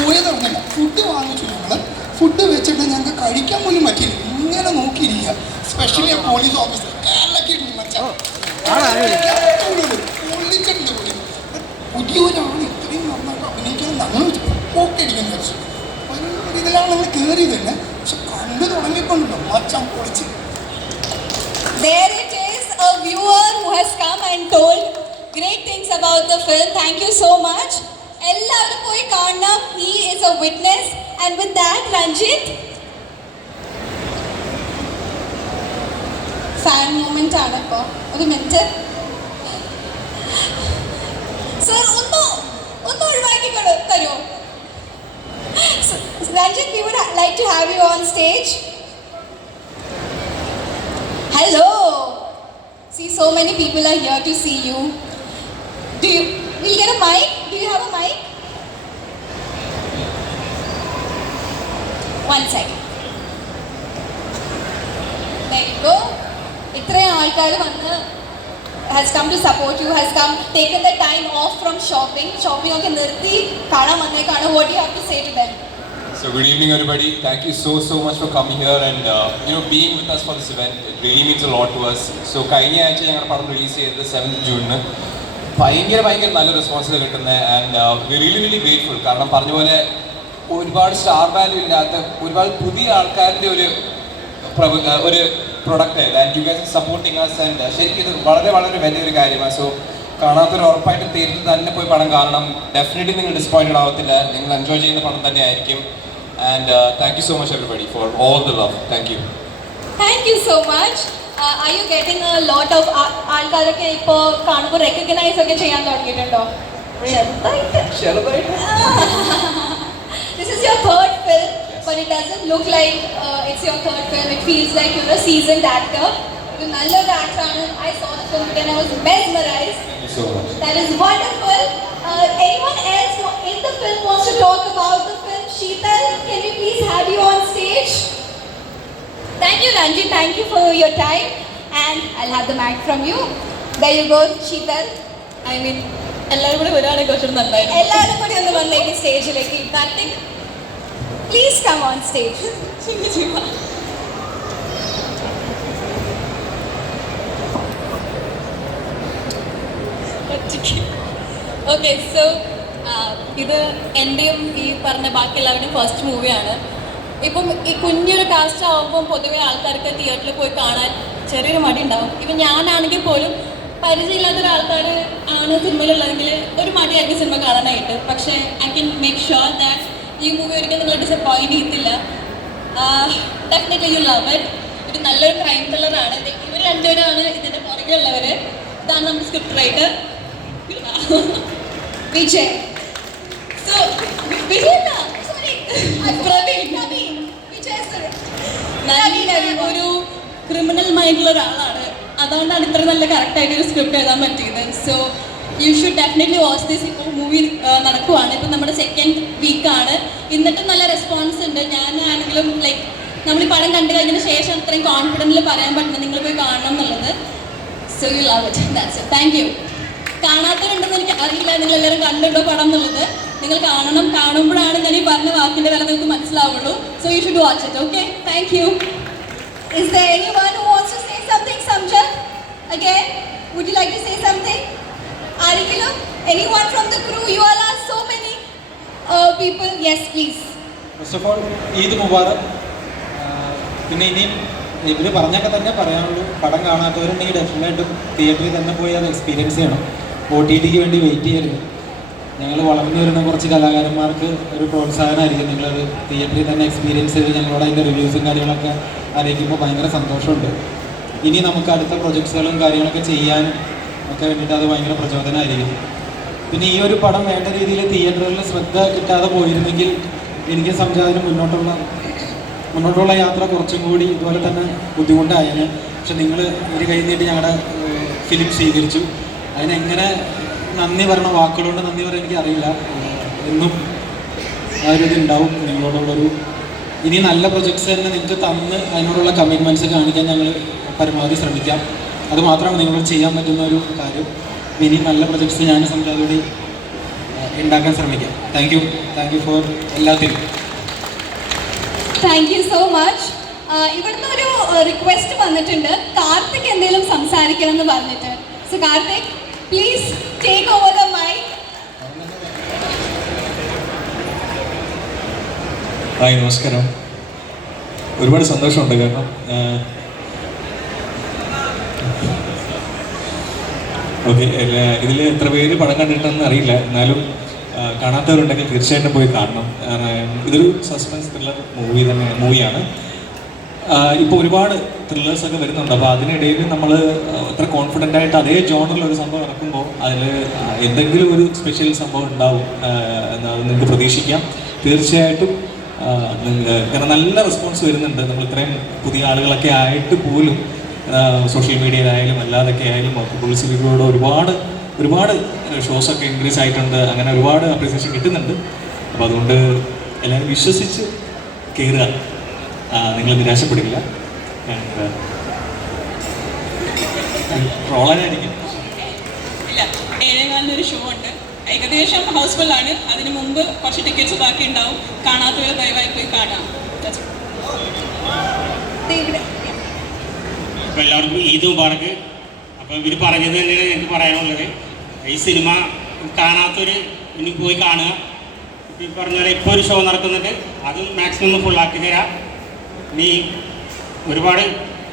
പോയത് അറിഞ്ഞില്ല ഫുഡ് വാങ്ങിച്ചു ഞങ്ങൾ ഫുഡ് വെച്ചിട്ട് ഞങ്ങൾക്ക് കഴിക്കാൻ പോലും പറ്റില്ല ഇങ്ങനെ നോക്കിയിരിക്കുക. സ്പെഷ്യലി ആ പോലീസ് ഓഫീസർ കേരളക്കിട്ടുണ്ട് മച്ചാ പൊള്ളിച്ചിട്ടുണ്ട് പുള്ളി പുതിയൊരാൾ ഇത്രയും നന്നായിട്ട് അഭിനയിക്കാൻ നമ്മൾ പോക്കടിക്കുന്ന വെച്ചു. ഭയങ്കര ഇതിലാണ് നമ്മൾ കയറിയത് തന്നെ. പക്ഷെ കണ്ടു തുടങ്ങിക്കൊണ്ടല്ലോ മച്ചാൻ പൊളിച്ച്. There it is, a viewer who has come and told great things about the film. Thank you so much. എല്ലാവരും പോയി കാണണം he is a witness and with that Ranjith fan moment ആണ് ഇപ്പോൾ ഒരു മിനിറ്റ് സർ ഒന്ന് ഒന്ന് ഒഴിവാക്കി കൊടു- തരുമോ Ranjith we would like to have you on stage Hello. See, so many people are here to see you. Do you? We'll get a mic. Do you have a mic? One second. There you go. ഇത്രയും ആൾക്കാർ വന്ന് has come to support you has come taken the time off from shopping shopping ഒക്കെ നിർത്തി കാണാൻ വന്നേക്കാണ് what you have to say to them So good evening, everybody. Thank you so so much for coming here and uh, you know being with us for this event. It really means a lot to us. So കഴിഞ്ഞ ആഴ്ച ഞങ്ങളുടെ പടം release ചെയ്തത് seventh ജൂണിന് ഭയങ്കര ഭയങ്കര നല്ല response കിട്ടുന്നത് and very very grateful കാരണം പറഞ്ഞ പോലെ ഒരുപാട് സ്റ്റാർ വാല്യൂ ഇല്ലാത്ത ഒരുപാട് പുതിയ ആൾക്കാരുടെ ഒരു ഒരു product and you guys supporting us and ശരിക്കും ഇത് വളരെ വളരെ വലിയൊരു കാര്യമാണ്. സോ കാണാത്തൊരു ഉറപ്പായിട്ട് തീർത്ത് തന്നെ പോയി പടം കാണണം. ഡെഫിനറ്റ്ലി നിങ്ങൾ ഡിസപ്പോയിന്റഡ് ആവത്തില്ല. നിങ്ങൾ എൻജോയ് ചെയ്യുന്ന പടം തന്നെ ആയിരിക്കും. And thank you so much everybody for all the love thank you thank you so much I you getting a lot of ആൾക്കാരൊക്കെ ഇപ്പോൾ കാണുമ്പോൾ റെക്കഗ്നൈസ് ഒക്കെ ചെയ്യാൻ തുടങ്ങിയിട്ടുണ്ടോ ചെറുതായിട്ട് This is your third film, but it doesn't look like uh, it's your third film. It feels like you're a seasoned actor. ഒരു നല്ലൊരു ആക്ടറാണ് I saw the film and I was mesmerized. താങ്ക് you so മച്ച് That is wonderful. Uh, anyone else wa- in the film wants to talk about the film? Sheetal, can we please have you on stage? Thank you, Nanji. Thank you for your time. And I'll have the mic from you. There you go, Sheetal. I mean എല്ലാവരും കൂടി വരികയാണെങ്കിൽ കുറച്ചുകൂടി നന്നായിരുന്നു എല്ലാവരും കൂടി ഒന്ന് വന്നേക്ക് സ്റ്റേജിലേക്ക് Karthik please come on stage okay so ഇത് എന്റെയും ഈ പറഞ്ഞ ബാക്കി എല്ലാവരുടെയും ഫസ്റ്റ് മൂവിയാണ് ഇപ്പം ഈ കുഞ്ഞൊരു കാസ്റ്റ് ആകുമ്പോൾ പൊതുവെ ആൾക്കാർക്ക് തിയേറ്ററിൽ പോയി കാണാൻ ചെറിയൊരു മടി ഉണ്ടാവും. ഇപ്പം ഞാനാണെങ്കിൽ പോലും പരിചയമില്ലാത്ത ഒരാൾക്കാർ ആണ് സിനിമയിലുള്ളതെങ്കിൽ ഒരു മടിയായിരിക്കും സിനിമ കാണാനായിട്ട്. പക്ഷേ I can make sure that ഈ മൂവി ഒരിക്കലും നിങ്ങൾ ഡിസപ്പോയിന്റ് ചെയ്യത്തില്ല. ഡെഫിനറ്റ്ലി യു ലവ് ഇറ്റ് ഒരു നല്ലൊരു ക്രൈം ത്രില്ലറാണ് ഇവർ രണ്ടുപേരാണ് ഇതിന്റെ പുറകെയുള്ളവർ ഇതാണ് നമ്മുടെ സ്ക്രിപ്റ്റ് റൈറ്റർ വിജയ്. സോ വിജയല്ല സോറി പ്രവീൺ. ഒരു ക്രിമിനൽ മൈൻഡുള്ള ഒരാളാണ്. അതുകൊണ്ടാണ് ഇത്ര നല്ല കറക്റ്റായിട്ട് ഒരു സ്ക്രിപ്റ്റ് എഴുതാൻ പറ്റിയത്. So you should definitely watch this ഇപ്പോൾ മൂവി നടക്കുവാണ്. ഇപ്പം നമ്മുടെ സെക്കൻഡ് വീക്കാണ് എന്നിട്ടും നല്ല റെസ്പോൺസ് ഉണ്ട്. ഞാനാണെങ്കിലും ലൈക്ക് നമ്മൾ ഈ പടം കണ്ടു കഴിഞ്ഞതിന് ശേഷം അത്രയും കോൺഫിഡന്റിൽ പറയാൻ പറ്റുന്നത് നിങ്ങൾ പോയി കാണണം എന്നുള്ളത്. So you love it that's it thank you കാണാത്തവരുണ്ടെന്ന് എനിക്ക് അറിയില്ല. നിങ്ങൾ എല്ലാവരും കണ്ടുണ്ടോ പടം എന്നുള്ളത്? നിങ്ങൾ കാണണം. കാണുമ്പോഴാണ് ഞാൻ ഈ പറഞ്ഞ വാക്കിന്റെ വില നിങ്ങൾക്ക് മനസ്സിലാവുള്ളൂ. So you should watch it okay thank you Is there anyone who wants to say something, Samjad? Again, would you like to say something? Arikilam? Anyone from the crew? You all are so many uh, people. Yes, please. First of all Eid Mubarak പിന്നെ ഇനിയും ഇവർ പറഞ്ഞൊക്കെ തന്നെ പറയാനുള്ളൂ പടം കാണാത്തവരുണ്ടെങ്കിൽ ഡെഫിനറ്റായിട്ടും തിയേറ്ററിൽ തന്നെ പോയി അത് എക്സ്പീരിയൻസ് ചെയ്യണം ഒ ടി ടിക്ക് വേണ്ടി വെയിറ്റ് ചെയ്യരുത് ഞങ്ങൾ വളർന്നു വരുന്ന കുറച്ച് കലാകാരന്മാർക്ക് ഒരു പ്രോത്സാഹനമായിരിക്കും. നിങ്ങളത് തിയേറ്ററിൽ തന്നെ എക്സ്പീരിയൻസ് ചെയ്ത് ഞങ്ങളോട് അതിന്റെ റിവ്യൂസും കാര്യങ്ങളൊക്കെ അറിയിക്കുമ്പോൾ ഭയങ്കര സന്തോഷമുണ്ട്. ഇനി നമുക്ക് അടുത്ത പ്രൊജക്ട്സുകളും കാര്യങ്ങളൊക്കെ ചെയ്യാൻ ഒക്കെ വേണ്ടിയിട്ട് അത് ഭയങ്കര പ്രചോദനമായിരിക്കും. പിന്നെ ഈ ഒരു പടം വേണ്ട രീതിയിൽ തിയേറ്ററുകളിൽ ശ്രദ്ധ കിട്ടാതെ പോയിരുന്നെങ്കിൽ എനിക്ക് സംജാതിന് മുന്നോട്ടുള്ള മുന്നോട്ടുള്ള യാത്ര കുറച്ചും കൂടി ഇതുപോലെ തന്നെ ബുദ്ധിമുട്ടായേനെ. പക്ഷെ നിങ്ങൾ ഒരു കൈ നീട്ടി ഞങ്ങളുടെ ഫിലിം സ്വീകരിച്ചു. അതിനെങ്ങനെ നന്ദി പറഞ്ഞ വാക്കുകളുണ്ട് നന്ദി പറയാൻ എനിക്ക് അറിയില്ല. എന്നും ആ ഒരു ഇതുണ്ടാവും. നിങ്ങളോടുള്ളൊരു ഇനി നല്ല പ്രൊജക്ട്സ് തന്നെ നിങ്ങൾക്ക് തന്ന് അതിനോടുള്ള കമ്മിറ്റ്മെന്റ്സ് കാണിക്കാൻ ഞങ്ങൾ പരമാവധി ശ്രമിക്കാം. അത് മാത്രമാണ് നിങ്ങളോട് ചെയ്യാൻ പറ്റുന്ന ഒരു കാര്യം. ഇനി നല്ല പ്രൊജക്ട്സ് ഞാൻ സംജാതോടെ ഉണ്ടാക്കാൻ ശ്രമിക്കാം. Thank you thank you for എല്ലാത്തിനും. താങ്ക് യു സോ മച്ച് ഇവിടുന്ന് ഒരു റിക്വസ്റ്റ് വന്നിട്ടുണ്ട്. കാർത്തിക് എന്തെങ്കിലും സംസാരിക്കണം എന്ന് പറഞ്ഞിട്ട്. So Karthik please take over the mic hi നമസ്കാരം. ഒരുപാട് സന്തോഷമുണ്ട് കാരണം ഓക്കെ ഇതിൽ എത്ര പേര് പടം കണ്ടിട്ടെന്ന് അറിയില്ല. എന്നാലും കാണാത്തവരുണ്ടെങ്കിൽ തീർച്ചയായിട്ടും പോയി കാണണം. ഇതൊരു സസ്പെൻസ് ത്രില്ലർ മൂവി തന്നെ മൂവിയാണ് ഇപ്പോൾ ഒരുപാട് ത്രില്ലേഴ്സൊക്കെ വരുന്നുണ്ട്. അപ്പോൾ അതിനിടയിൽ നമ്മൾ അത്ര കോൺഫിഡന്റ് ആയിട്ട് അതേ ജോണറിൽ ഒരു സംഭവം നടക്കുമ്പോൾ അതിൽ എന്തെങ്കിലും ഒരു സ്പെഷ്യൽ സംഭവം ഉണ്ടാവും എന്നാണ് നിങ്ങൾക്ക് പ്രതീക്ഷിക്കാം. തീർച്ചയായിട്ടും ഇങ്ങനെ നല്ല റെസ്പോൺസ് വരുന്നുണ്ട്. നമ്മൾ ഇത്രയും പുതിയ ആളുകളൊക്കെ ആയിട്ട് പോലും സോഷ്യൽ മീഡിയയിലായാലും അല്ലാതൊക്കെ ആയാലും പബ്ലിസിറ്റിയിലൂടെ ഒരുപാട് ഒരുപാട് ഷോസൊക്കെ ഇൻക്രീസ് ആയിട്ടുണ്ട്. അങ്ങനെ ഒരുപാട് അപ്രീസിയേഷൻ കിട്ടുന്നുണ്ട്. അപ്പോൾ അതുകൊണ്ട് എല്ലാവരും വിശ്വസിച്ച് കയറുക നിങ്ങൾ നിരാശപ്പെടില്ല. ട്രോളാനായിരിക്കും. ഇല്ല ഏഴേകാലിന് ഒരു ഷോ ഉണ്ട്. ഏകദേശം ഹൗസ്ഫുൾ ആണ്. അതിന് മുമ്പ് കുറച്ച് ടിക്കറ്റ്സ് ബാക്കി ഉണ്ടാവും. കാണാത്തവർ ദയവായി പോയി കാണാം. അപ്പോൾ എല്ലാവർക്കും ഈദ് മുബാറക്ക് അപ്പോൾ ഇവർ പറഞ്ഞത് തന്നെയാണ് എനിക്ക് പറയാനുള്ളത്. ഈ സിനിമ കാണാത്തൊരു ഇനി പോയി കാണുക. ഇപ്പം ഈ പറഞ്ഞ പോലെ ഇപ്പോൾ ഒരു ഷോ നടക്കുന്നുണ്ട്. അത് മാക്സിമം ഫുള്ളാക്കി തരാം. നീ ഒരുപാട്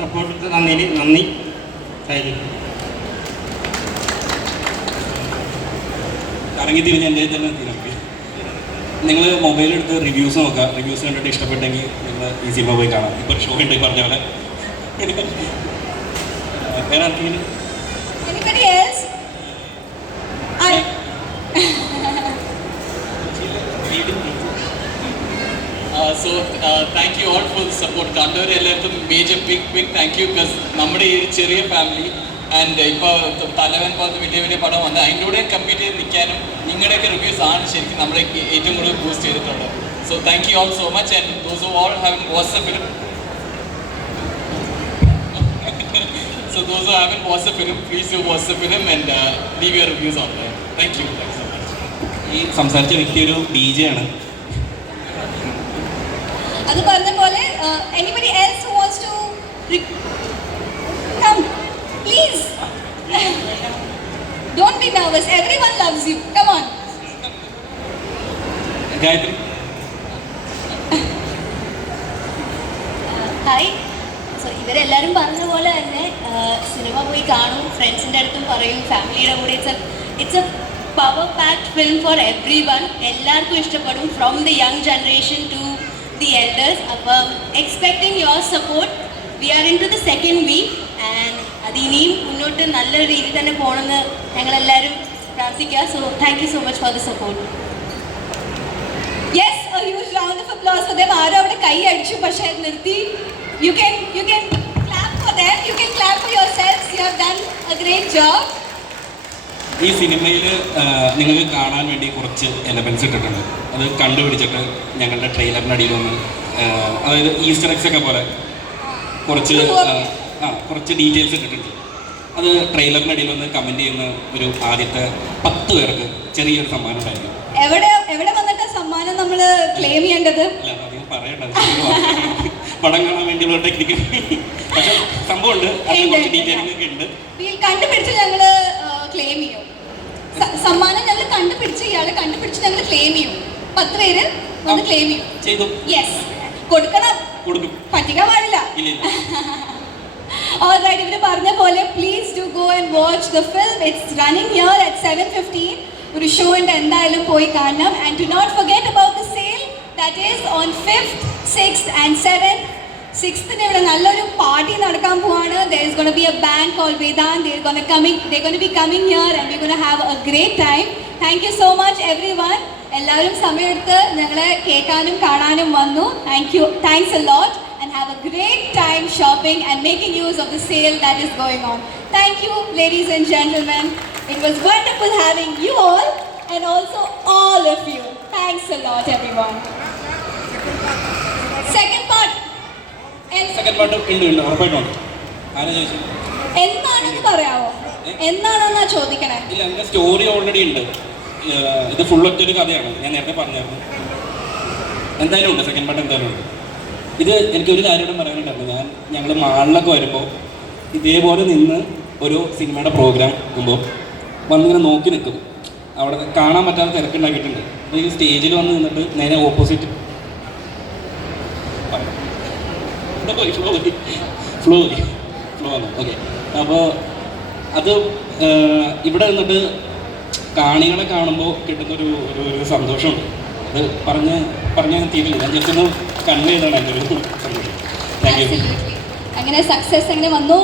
സപ്പോർട്ട് നന്ദി നന്ദി. യു കറങ്ങി തിരിഞ്ഞ് എന്റെ തന്നെ നിങ്ങൾ മൊബൈൽ എടുത്ത് റിവ്യൂസ് നോക്കുക. റിവ്യൂസ് കണ്ടിട്ട് ഇഷ്ടപ്പെട്ടെങ്കിൽ നിങ്ങൾ ഈ സിനിമ പോയി കാണാം. ഇപ്പോൾ ഷോ ഉണ്ട് പറഞ്ഞ പോലെ. വേറെ ആർക്കെങ്കിലും so thank you all for support കണ്ടവർ എല്ലാവർക്കും major big big thank you because നമ്മുടെ ഈ ഒരു ചെറിയ ഫാമിലി ആൻഡ് ഇപ്പോൾ തലവൻ പോലത്തെ വലിയ വലിയ പടം വന്ന് അതിന്റെ കൂടെ കമ്പീറ്റ് ചെയ്ത് നിൽക്കാനും നിങ്ങളുടെയൊക്കെ റിവ്യൂസ് ആണ് ശരിക്കും നമ്മളെ ഏറ്റവും കൂടുതൽ ബൂസ്റ്റ് ചെയ്തിട്ടുള്ളത്. So thank you all so much and those all have watch a film so those have watch a film please please do watch the film and uh, leave your thank you thank Thank you. Thanks ഈ സംസാരിച്ച വ്യക്തി ഒരു D J ആണ്. അത് പറഞ്ഞ പോലെ anybody else wants to come please don't be nervous everyone loves you come on Gayathri. Hi so ഇവരെല്ലാവരും പറഞ്ഞ പോലെ തന്നെ സിനിമ പോയി കാണും ഫ്രണ്ട്സിന്റെ അടുത്തും പറയും ഫാമിലിയുടെ കൂടെ. It's it's a power packed film for everyone എല്ലാവർക്കും ഇഷ്ടപ്പെടും. From the young generation to the elders അപ്പം expecting your support we are into the second week and അത് ഇനിയും മുന്നോട്ട് നല്ല രീതിയിൽ തന്നെ പോകണമെന്ന് ഞങ്ങളെല്ലാവരും പ്രാർത്ഥിക്കുക. So thank you so much for the support yes huge round of applause for them. ആരും അവിടെ കൈ അടിച്ചു പക്ഷേ നിർത്തി. You can you can clap for them. You can clap for yourselves. You have done a great job. ഈ സിനിമയിൽ നിങ്ങൾക്ക് കാണാൻ വേണ്ടി കുറച്ച് എലമെൻസ് ഇട്ടിട്ടുണ്ട്. അത് കണ്ടുപിടിച്ചിട്ട് ഞങ്ങളുടെ ട്രെയിലറിന്റെ അടിയിൽ വന്ന് അതായത് ഈസ്റ്റർ എക്സ് ഒക്കെ പോലെ കുറച്ച് ആ, കുറച്ച് ഡീറ്റെയിൽസ് ഇട്ടിട്ടുണ്ട്. അത് ട്രെയിലറിന്റെ അടിയിൽ വന്ന് കമന്റ് ചെയ്യുന്ന ഒരു ആദ്യത്തെ പത്ത് പേർക്ക് ചെറിയൊരു സമ്മാനം ഉണ്ടായിരുന്നു എവിടെ എവിടെ വന്നിട്ട് സമ്മാനം നമ്മൾ ക്ലെയിം ചെയ്യേണ്ടത്? അല്ല അധികം. പടം കാണാൻ വേണ്ടിയുള്ള ടെക്നിക്ക് പക്ഷെ ഒക്കെ ഉണ്ട്. കണ്ടുപിടിച്ച് ഞങ്ങൾ ക്ലെയിം ചെയ്യും സമ്മാനം ഞങ്ങൾ കണ്ടുപിടിച്ച് ഇയാളെ കണ്ടുപിടിച്ച് ഞങ്ങൾ ക്ലെയിം ചെയ്യും. പത്ത് പേര് വന്ന് ക്ലെയിം ചെയ്യും. ചെയ്തു. യെസ് കൊടുക്കണം. കൊടുക്കും. പറ്റിക്കാൻ പാടില്ല. ഓൾറൈറ്റ് ഇവർ പറഞ്ഞ പോലെ please do go and watch the film it's running here at seven fifteen ഒരു ഷോ ഉണ്ട്. എന്തായാലും പോയി കാണണം. And to not forget about the sale that is on fifth six and seven സിക്സ്ത്തിന് ഇവിടെ നല്ലൊരു പാർട്ടി നടക്കാൻ പോവാണ് there is gonna be a band call Vedan there gonna coming there gonna be coming here and you gonna have a great time thank you so much everyone എല്ലാവരും സമയമെടുത്ത് ഞങ്ങളെ കേൾക്കാനും കാണാനും വന്നു thank you thanks a lot and have a great time shopping and making use of the sale that is going on. Thank you, ladies and gentlemen. It was wonderful having you all and also all of you. Thanks a lot, everyone. Second part. Second part ഉണ്ട് ഉണ്ട് ഉറപ്പായിട്ടുണ്ട് ആരാ ചോദിച്ചു എന്നാണെന്ന് പറയാവോ? എന്നാണെന്നാ ചോദിക്കണേ? ഇല്ല എന്റെ story already ഉണ്ട്. ഇത് ഫുൾ ഒറ്റൊരു കഥയാണ്. ഞാൻ നേരത്തെ പറഞ്ഞായിരുന്നു. എന്തായാലും ഉണ്ട് സെക്കൻഡ് പാർട്ട് എന്തായാലും ഉണ്ട്. ഇത് എനിക്ക് ഒരു കാര്യം പറയാനുണ്ടായിരുന്നു. ഞാൻ ഞങ്ങൾ മാളിലൊക്കെ വരുമ്പോൾ ഇതേപോലെ നിന്ന് ഒരു സിനിമയുടെ പ്രോഗ്രാം വെക്കുമ്പോൾ വന്നിങ്ങനെ നോക്കി നിൽക്കും. അവിടെ കാണാൻ പറ്റാത്ത തിരക്കുണ്ടാക്കിയിട്ടുണ്ട്. അപ്പോൾ ഈ സ്റ്റേജിൽ വന്ന് നിന്നിട്ട് നേരെ ഓപ്പോസിറ്റ് ഫ്ലോ ഫ്ലോ ഫ്ലോ ആണ് ഓക്കെ അപ്പോൾ അത് ഇവിടെ നിന്നിട്ട് കാണികളെ കാണുമ്പോൾ കിട്ടുന്നൊരു ഒരു ഒരു സന്തോഷമുണ്ട്. അത് പറഞ്ഞ് പറഞ്ഞാൽ തീരില്ല ഞാൻ ജസ്റ്റ് ഒന്ന് കൺവേ ചെയ്താണ് എന്റെ ഒരു സന്തോഷം. താങ്ക് യു അങ്ങനെ സക്സസ് അങ്ങനെ വന്നു.